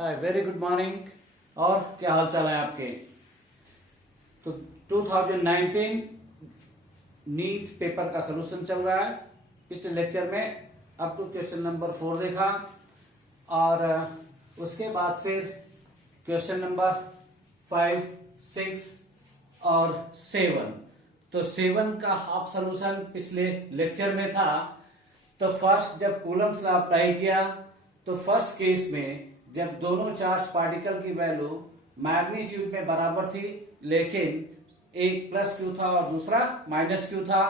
हाय, very good morning. और क्या हाल चाल है आपके? तो 2019 नीट पेपर का सलूशन चल रहा है। पिछले लेक्चर में अप टू क्वेश्चन नंबर 4 देखा और उसके बाद फिर क्वेश्चन नंबर 5, 6 और 7। तो 7 का हाफ सलूशन पिछले लेक्चर में था। तो फर्स्ट जब कूलम्स लॉ अप्लाई किया तो फर्स्ट केस में जब दोनों चार्ज पार्टिकल की वैल्यू मैग्नीट्यूड में बराबर थी, लेकिन एक प्लस क्यू था और दूसरा माइनस क्यू था,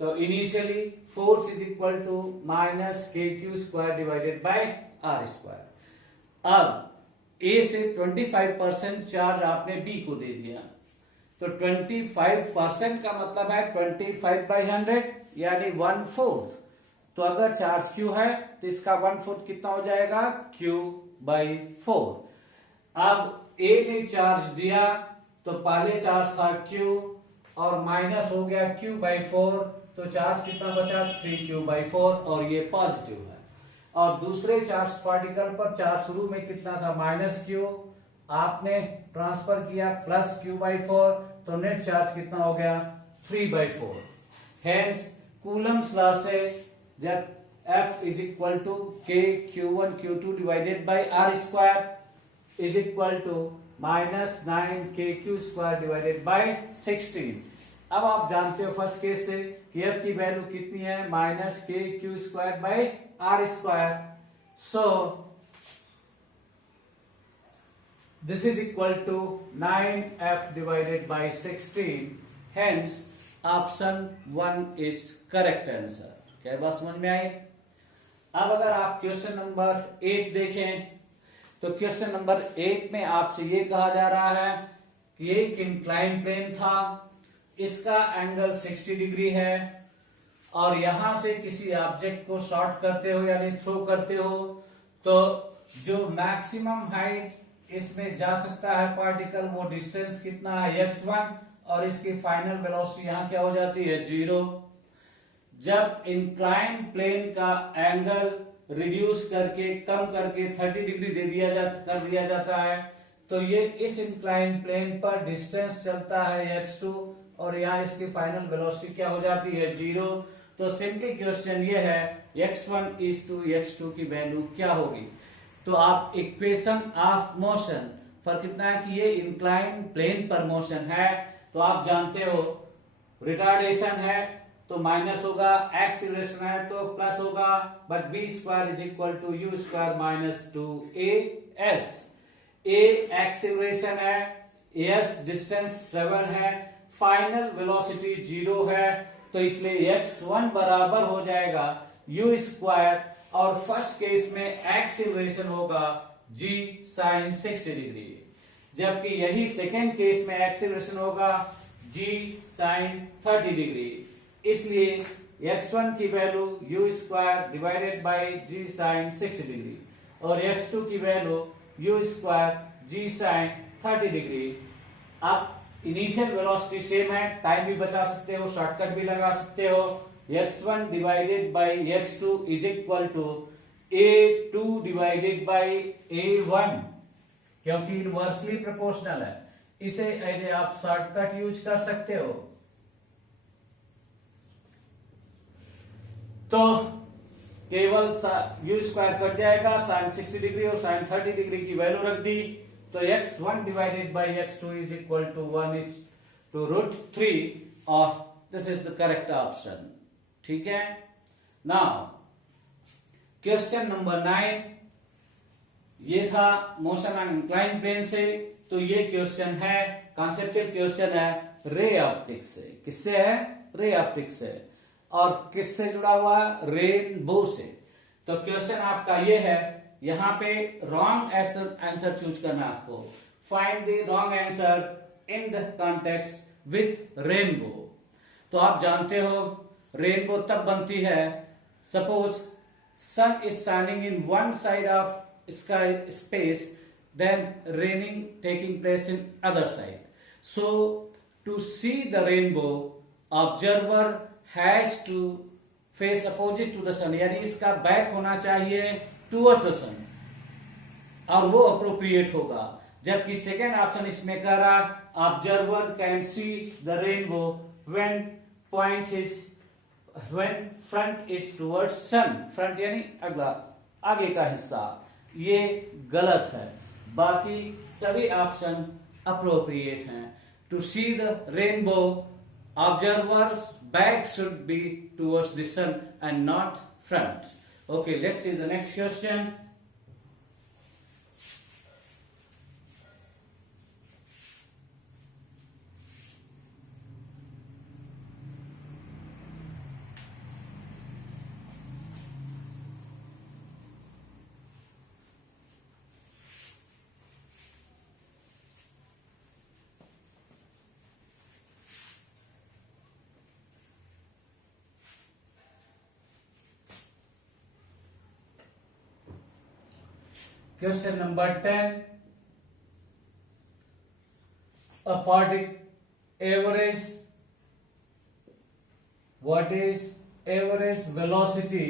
तो initially force is equal to minus K Q square divided by R square. अब ए से 25% चार्ज आपने बी को दे दिया, तो 25% का मतलब है 25/100 यानी 1/4। तो अगर चार्ज Q है तो इसका 1/4 कितना हो जाएगा? Q/4। अब A ने चार्ज दिया तो पहले चार्ज था Q और माइनस हो गया Q/4, तो चार्ज कितना बचा? 3Q/4 और ये पॉजिटिव है। और दूसरे चार्ज पार्टिकल पर चार्ज शुरू में कितना था? -Q, आपने ट्रांसफर किया प्लस Q/4, तो नेट चार्ज कितना हो गया? 3/4। हेंस कूलम्स लॉ से जब F is equal to k Q1 Q2 divided by r square is equal to -9 k Q square divided by 16। अब आप जानते हो फर्स्ट केस से कि F की वैल्यू कितनी है? -K Q square by r square. So this is equal to 9F divided by 16। Hence option 1 is correct answer. क्या बात समझ में आई? अब अगर आप क्वेश्चन नंबर 8 देखें तो क्वेश्चन नंबर 8 में आपसे ये कहा जा रहा है कि एक इंक्लाइन प्लेन था, इसका एंगल 60 डिग्री है और यहां से किसी ऑब्जेक्ट को शॉर्ट करते हो यानी थ्रो करते हो, तो जो मैक्सिमम हाइट इसमें जा सकता है पार्टिकल वो डिस्टेंस कितना है? x1, और इसकी फाइनल वेलोसिटी यहां क्या हो जाती है? 0। जब इंक्लाइन प्लेन का एंगल रिड्यूस करके कम करके 30 डिग्री कर दिया जाता है, तो ये इस इंक्लाइन प्लेन पर डिस्टेंस चलता है x2 और यहाँ इसकी फाइनल वेलोसिटी क्या हो जाती है? 0। तो सिंपली क्वेश्चन ये है x1 इज टू x2 की वैल्यू क्या होगी? तो आप इक्वेशन ऑफ मोशन फॉर कितना है कि ये इंक्लाइन प्लेन पर मोशन है, तो आप जानते हो रिटार्डेशन है तो माइनस होगा, एक्सीलरेशन है तो प्लस होगा, but v square is equal to u square minus 2as। a acceleration है, as डिस्टेंस ट्रेवल है, फाइनल वेलोसिटी 0 है, तो इसलिए x1 बराबर हो जाएगा u स्क्वायर और फर्स्ट केस में एक्सीलरेशन होगा g sin 60 डिग्री, जबकि यही सेकेंड केस में एक्सीलरेशन होगा g sin 30 डिग्री। इसलिए x1 की value u square divided by g sin 60 degree और x2 की value u square g sin 30 degree. अब इनिशियल वेलोसिटी सेम है, टाइम भी बचा सकते हो, शॉर्टकट भी लगा सकते हो। x1 divided by x2 is equal to a2 divided by a1, क्योंकि इनवर्सली प्रोपोर्शनल है, इसे ऐसे आप शॉर्टकट यूज कर सकते हो। तो केवल u स्क्वायर कट जाएगा, साइन 60 डिग्री और साइन 30 डिग्री की वैल्यू रख दी, तो x1 divided by x2 is equal to 1 is to √3 और this is the correct option. ठीक है। नाउ क्वेश्चन नंबर 9, ये था मोशन ऑन इंक्लाइन प्लेन से, तो ये क्वेश्चन है कॉन्सेप्चुअल क्वेश्चन है रे ऑप्टिक्स से। किससे है? रे ऑप्टिक्स से। और किससे जुड़ा हुआ? रेनबो से। तो क्वेश्चन आपका ये है, यहां पे रॉन्ग आंसर चूज करना आपको। Find the wrong answer in the context with rainbow. तो आप जानते हो रेनबो तब बनती है suppose sun is shining in one side of sky space, then raining taking place in other side. So to see the rainbow observer has to face opposite to the sun, यानी इसका back होना चाहिए towards the सन। और वो appropriate होगा। जबकि second option इसमें कह रहा observer can see the rainbow when point is when front is towards sun. Front यानी अगला, आगे का हिस्सा। ये गलत है, बाकी सभी ऑप्शन अप्रोप्रिएट हैं। To see the rainbow, observers back should be towards the sun and not front. Okay, let's see the next question. Question number 10. A average, what is average velocity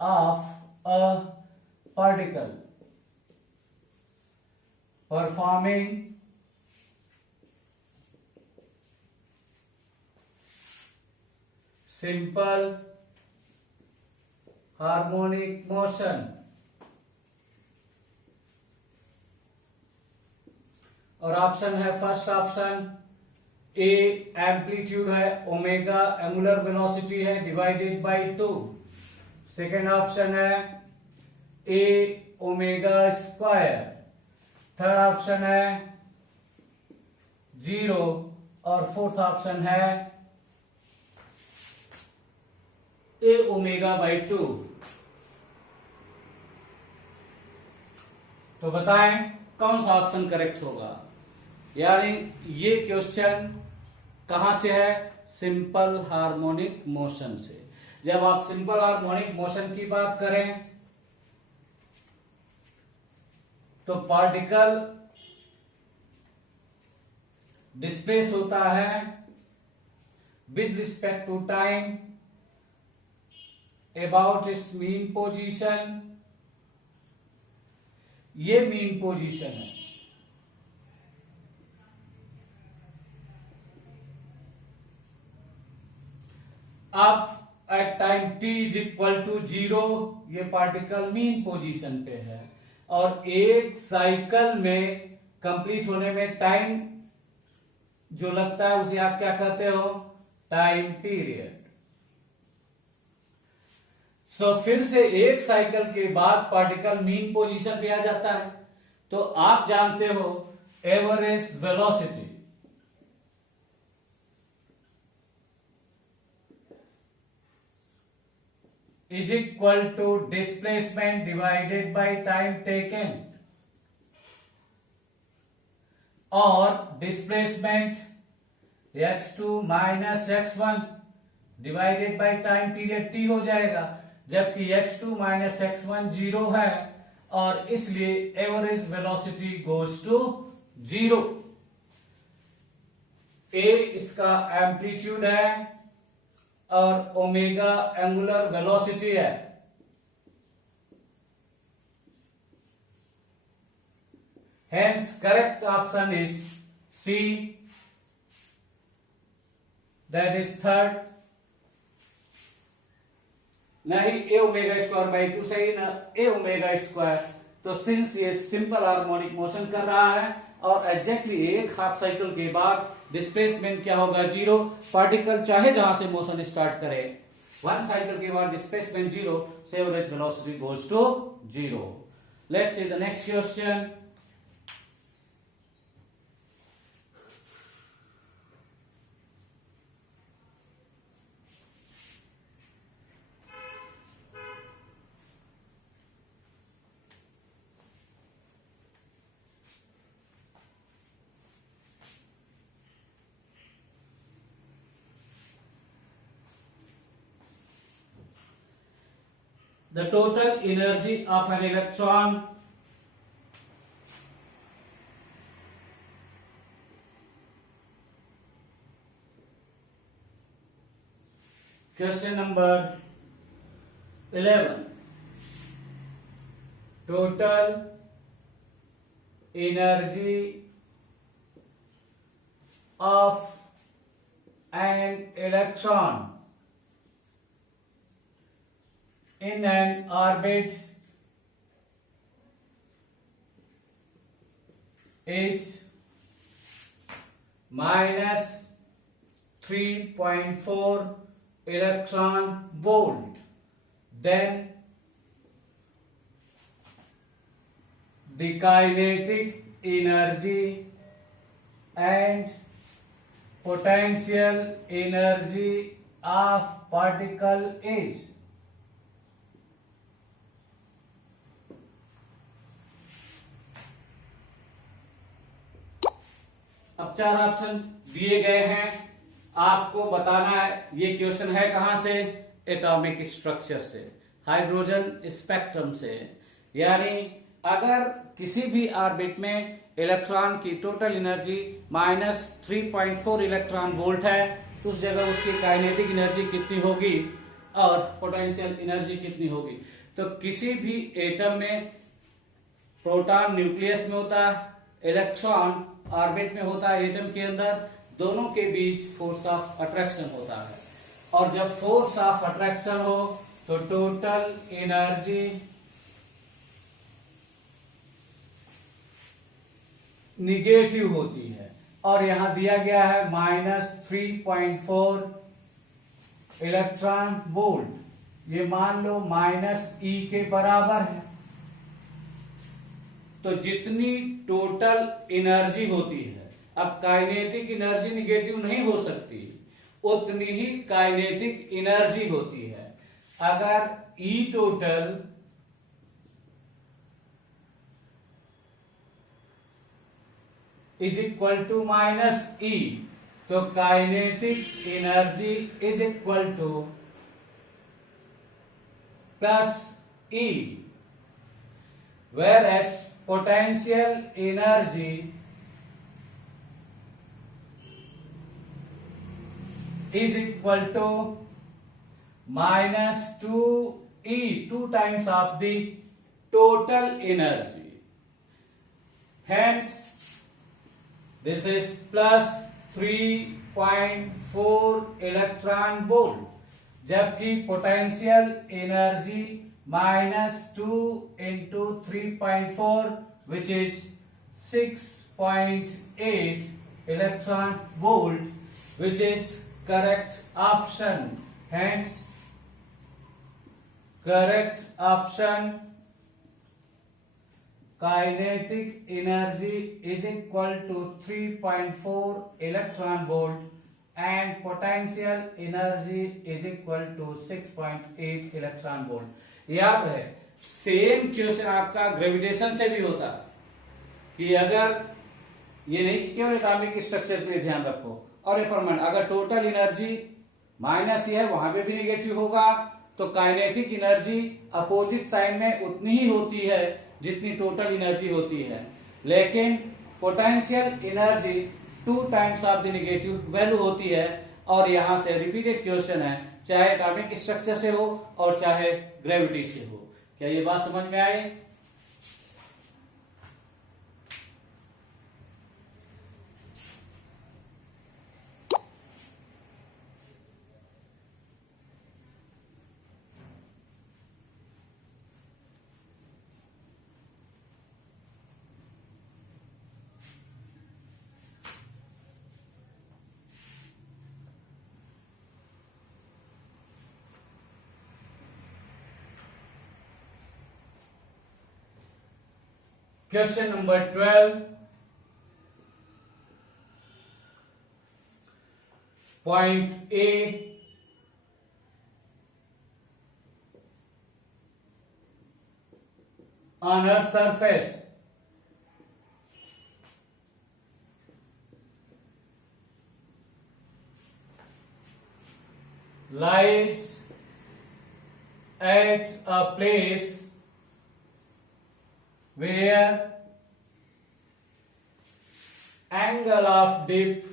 of a particle performing simple harmonic motion। और option है, first option A amplitude है, omega angular velocity है divided by 2। Second option है ए omega square. Third option है 0 और fourth option है ए omega by 2। तो बताएं कौन सा ऑप्शन करेक्ट होगा। यानी ये क्वेश्चन कहां से है, सिंपल हार्मोनिक मोशन से। जब आप सिंपल हार्मोनिक मोशन की बात करें तो पार्टिकल डिस्प्लेस होता है with respect to time about its mean position। ये मीन पोजीशन है। अब at time t is equal to 0 ये पार्टिकल मीन पोजीशन पे है, और एक साइकिल में कंप्लीट होने में टाइम जो लगता है उसे आप क्या कहते हो, टाइम पीरियड। सो फिर से एक साइकिल के बाद पार्टिकल मीन पोजीशन पे आ जाता है। तो आप जानते हो average velocity is equal to displacement divided by time taken, और displacement x2 minus x1 divided by time period t हो जाएगा। जबकि x2 माइनस x1 0 है, और इसलिए एवरेज वेलोसिटी गोज टू 0। ए इसका एम्पलीट्यूड है और ओमेगा एंगुलर वेलोसिटी है। Hence correct option is C, that is third। नहीं ए ओमेगा स्क्वायर बाई 2 सही ना, ए ओमेगा स्क्वायर। तो सिंस ये सिंपल हार्मोनिक मोशन कर रहा है और एग्जैक्टली एक हाफ साइकिल के बाद डिस्प्लेसमेंट क्या होगा, 0। पार्टिकल चाहे जहां से मोशन स्टार्ट करे, वन साइकिल के बाद displacement 0, so average velocity goes to 0। Let's see the next question. The total energy of an electron Question number 11. Total energy of an electron in an orbit is minus 3.4 electron volt. Then the kinetic energy and potential energy of particle is. अब चार option दिए गए हैं, आपको बताना है ये question है कहां से, एटॉमिक स्ट्रक्चर से, हाइड्रोजन स्पेक्ट्रम से। यानी अगर किसी भी ऑर्बिट में इलेक्ट्रॉन की total energy minus 3.4 electron volt है तो उस जगह उसकी काइनेटिक एनर्जी कितनी होगी और पोटेंशियल एनर्जी कितनी होगी। तो किसी भी एटम में प्रोटॉन न्यूक्लियस में होता है, इलेक्ट्रॉन ऑर्बिट में होता है एटम के अंदर, दोनों के बीच फोर्स ऑफ अट्रैक्शन होता है। और जब फोर्स ऑफ अट्रैक्शन हो तो टोटल एनर्जी निगेटिव होती है। और यहां दिया गया है माइनस 3.4 इलेक्ट्रॉन वोल्ट, ये मान लो माइनस ई के बराबर है। तो जितनी टोटल एनर्जी होती है, अब काइनेटिक एनर्जी निगेटिव नहीं हो सकती, उतनी ही काइनेटिक एनर्जी होती है। अगर E total is equal to minus E, तो kinetic energy is equal to plus E, whereas potential energy is equal to minus 2e, 2 times of the total energy. Hence, this is plus 3.4 electron volt, जबकि potential energy minus 2 into 3.4 which is 6.8 electron volt, which is correct option. Hence correct option, kinetic energy is equal to 3.4 electron volt and potential energy is equal to 6.8 electron volt. याद रहे same question आपका gravitation से भी होता कि अगर ये नहीं कि केवल एटॉमिक स्ट्रक्चर पे ध्यान रखो और ये परमाणु, अगर टोटल एनर्जी माइनस ही है वहां पे भी नेगेटिव होगा, तो काइनेटिक एनर्जी अपोजिट साइन में उतनी ही होती है जितनी टोटल एनर्जी होती है। लेकिन potential energy 2 times of the negative value होती है। और यहां से रिपीटेड क्वेश्चन है, चाहे एटॉमिक स्ट्रक्चर से हो और चाहे ग्रेविटी से हो। क्या ये बात समझ में आई? Question number 12. Point A, on Earth's surface lies at a place where angle of dip